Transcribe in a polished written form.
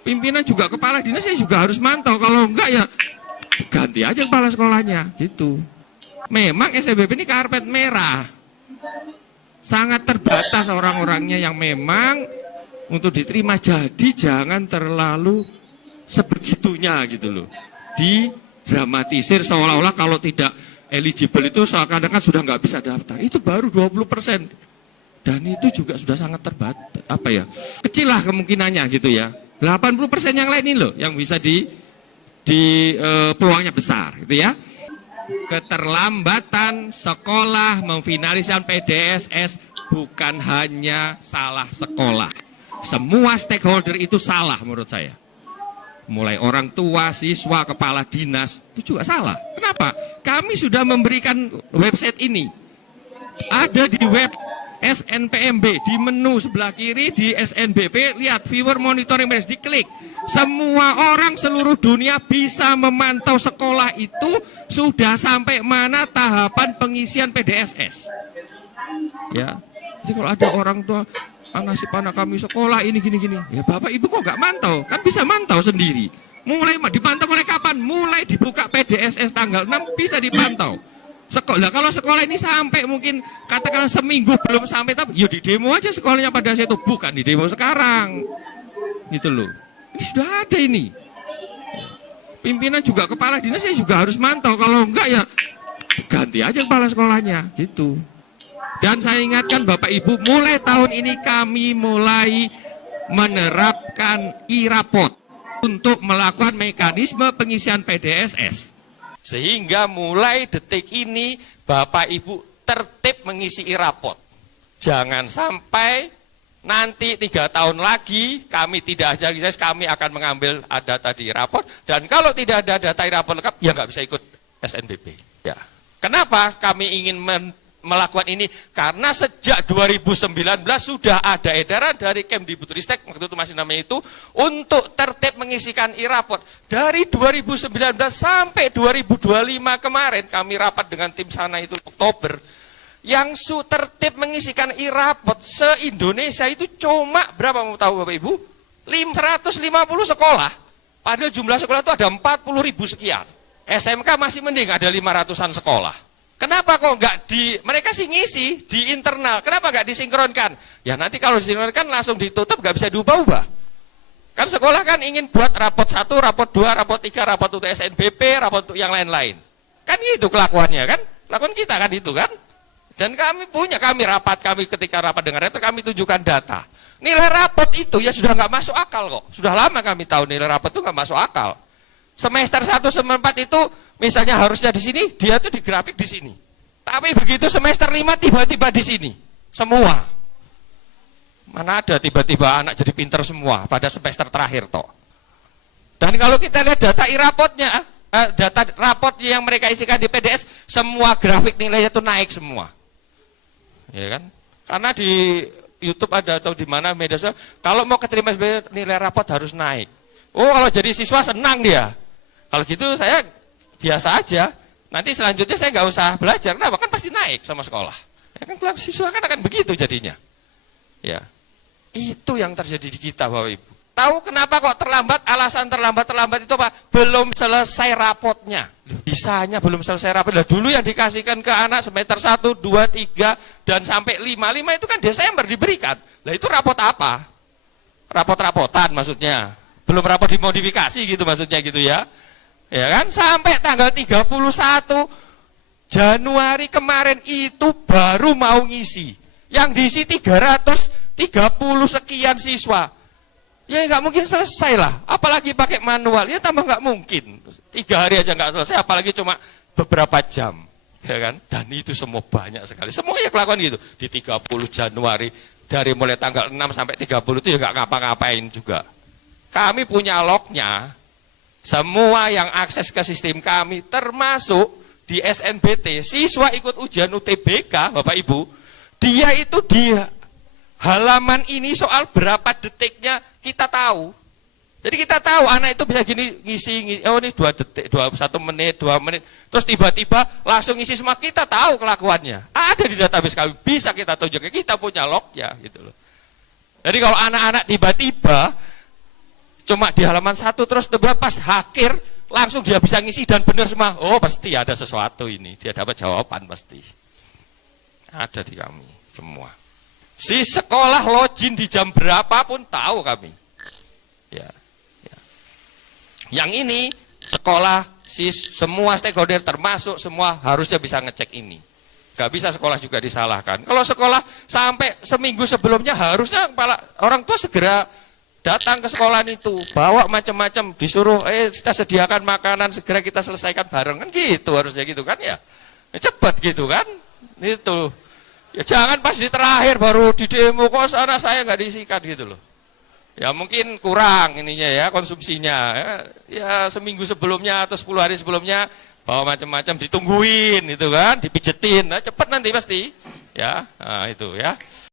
Pimpinan juga, kepala dinas saya juga harus mantau. Kalau enggak ya ganti aja kepala sekolahnya gitu. Memang SNBP ini karpet merah. Sangat terbatas orang-orangnya yang memang untuk diterima, jadi jangan terlalu sebegitunya gitu loh. Didramatisir seolah-olah kalau tidak eligible itu seakan-akan sudah nggak bisa daftar. Itu baru 20%. Dan itu juga sudah sangat terbatas, kecil lah kemungkinannya gitu ya. 80% yang lain ini loh yang bisa peluangnya besar gitu ya. Keterlambatan sekolah memfinalisasi PDSS bukan hanya salah sekolah. Semua stakeholder itu salah menurut saya. Mulai orang tua, siswa, kepala dinas, itu juga salah. Kenapa? Kami sudah memberikan website ini. Ada di web SNPMB, di menu sebelah kiri di SNBP, lihat viewer monitoring, diklik. Semua orang seluruh dunia bisa memantau sekolah itu sudah sampai mana tahapan pengisian PDSS. Ya, jadi kalau ada orang tua, nasib anak kami sekolah ini gini-gini, ya Bapak Ibu kok nggak mantau? Kan bisa mantau sendiri. Mulai dipantau mulai kapan? Mulai dibuka PDSS tanggal 6 bisa dipantau. Sekolah, kalau sekolah ini sampai mungkin katakanlah seminggu belum sampai, tapi ya di demo aja sekolahnya pada saat itu, bukan di demo sekarang. Gitu loh. Ini sudah ada ini. Pimpinan juga, kepala dinas saya juga harus mantau. Kalau enggak ya ganti aja kepala sekolahnya gitu. Dan saya ingatkan Bapak Ibu, mulai tahun ini kami mulai menerapkan e-rapot untuk melakukan mekanisme pengisian PDSS. Sehingga mulai detik ini Bapak Ibu tertib mengisi e-rapot. Jangan sampai nanti 3 tahun lagi kami tidak ada, kami akan mengambil data di e-rapot. Dan kalau tidak ada data e-rapot lengkap, ya nggak bisa ikut SNBP. Ya. Kenapa kami ingin melakukan ini? Karena sejak 2019 sudah ada edaran dari Kemdikbudristek, waktu itu masih namanya itu, untuk tertib mengisikan e-rapot. Dari 2019 sampai 2025 kemarin, kami rapat dengan tim sana itu Oktober, yang tertib mengisikan e-rapot se-Indonesia itu cuma berapa mau tahu Bapak Ibu? 150 sekolah. Padahal jumlah sekolah itu ada 40.000 sekian. SMK masih mending ada 500-an sekolah. Kenapa kok nggak mereka sih ngisi di internal, kenapa nggak disinkronkan? Ya nanti kalau disinkronkan langsung ditutup, nggak bisa diubah-ubah. Kan sekolah kan ingin buat rapot 1, rapot 2, rapot 3, rapot untuk SNBP, rapot untuk yang lain-lain. Kan itu kelakuannya kan, lakukan kita kan itu kan. Dan kami ketika rapat dengan rektor, kami tunjukkan data. Nilai rapot itu ya sudah nggak masuk akal kok, sudah lama kami tahu nilai rapot itu nggak masuk akal. Semester 1, semester 4 itu misalnya harusnya di sini, dia tuh di grafik di sini. Tapi begitu semester 5 tiba-tiba di sini. Semua. Mana ada tiba-tiba anak jadi pinter semua pada semester terakhir toh. Dan kalau kita lihat data e-rapotnya, data rapot yang mereka isikan di PDS, semua grafik nilainya tuh naik semua. Ya kan? Karena di YouTube ada atau di mana media sosial, kalau mau keterima nilai rapot harus naik. Oh, kalau jadi siswa senang dia. Kalau gitu saya biasa aja. Nanti selanjutnya saya nggak usah belajar. Kenapa? Kan pasti naik sama sekolah. Ya kan kalau siswa kan akan begitu jadinya. Ya, itu yang terjadi di kita Bapak Ibu. Tahu kenapa kok terlambat? Alasan terlambat itu apa? Belum selesai rapotnya. Bisanya belum selesai rapot. Nah, dulu yang dikasihkan ke anak semester 1, 2, 3 dan sampai 5 itu kan Desember diberikan. Lah itu rapot apa? Rapot-rapotan maksudnya. Belum rapot dimodifikasi gitu maksudnya gitu ya. Ya kan, sampai tanggal 31 Januari kemarin itu baru mau ngisi. Yang diisi 330 sekian siswa. Ya nggak mungkin selesai lah, apalagi pakai manual, ya tambah nggak mungkin. 3 hari aja nggak selesai, apalagi cuma beberapa jam. Ya kan, dan itu semua banyak sekali. Semuanya kelakuan gitu. Di 30 Januari, dari mulai tanggal 6 sampai 30 itu ya nggak ngapa-ngapain juga. Kami punya lognya. Semua yang akses ke sistem kami, termasuk di SNBT, siswa ikut ujian UTBK, Bapak Ibu, dia itu di halaman ini soal berapa detiknya kita tahu. Jadi kita tahu anak itu bisa gini ngisi, oh ini 2 detik, 1 menit, 2 menit, terus tiba-tiba langsung ngisi semua, kita tahu kelakuannya. Ada di database kami, bisa kita tunjukkan, kita punya lognya gitu loh. Jadi kalau anak-anak tiba-tiba cuma di halaman 1 terus tiba pas akhir langsung dia bisa ngisi dan benar semua. Oh pasti ada sesuatu ini, dia dapat jawaban pasti. Ada di kami semua. Si sekolah login di jam berapapun tahu kami. Ya, ya. Yang ini sekolah semua stakeholder termasuk semua harusnya bisa ngecek ini. Gak bisa sekolah juga disalahkan. Kalau sekolah sampai seminggu sebelumnya harusnya kepala orang tua segera datang ke sekolah itu, bawa macam-macam, disuruh kita sediakan makanan, segera kita selesaikan bareng kan gitu harusnya gitu kan ya. Cepat gitu kan. Itu. Ya jangan pas di terakhir baru di demo kok sana saya nggak diisikan gitu loh. Ya mungkin kurang ininya ya konsumsinya. Ya seminggu sebelumnya atau 10 hari sebelumnya bawa macam-macam ditungguin itu kan, dipijetin. Nah, cepat nanti pasti. Ya, nah, itu ya.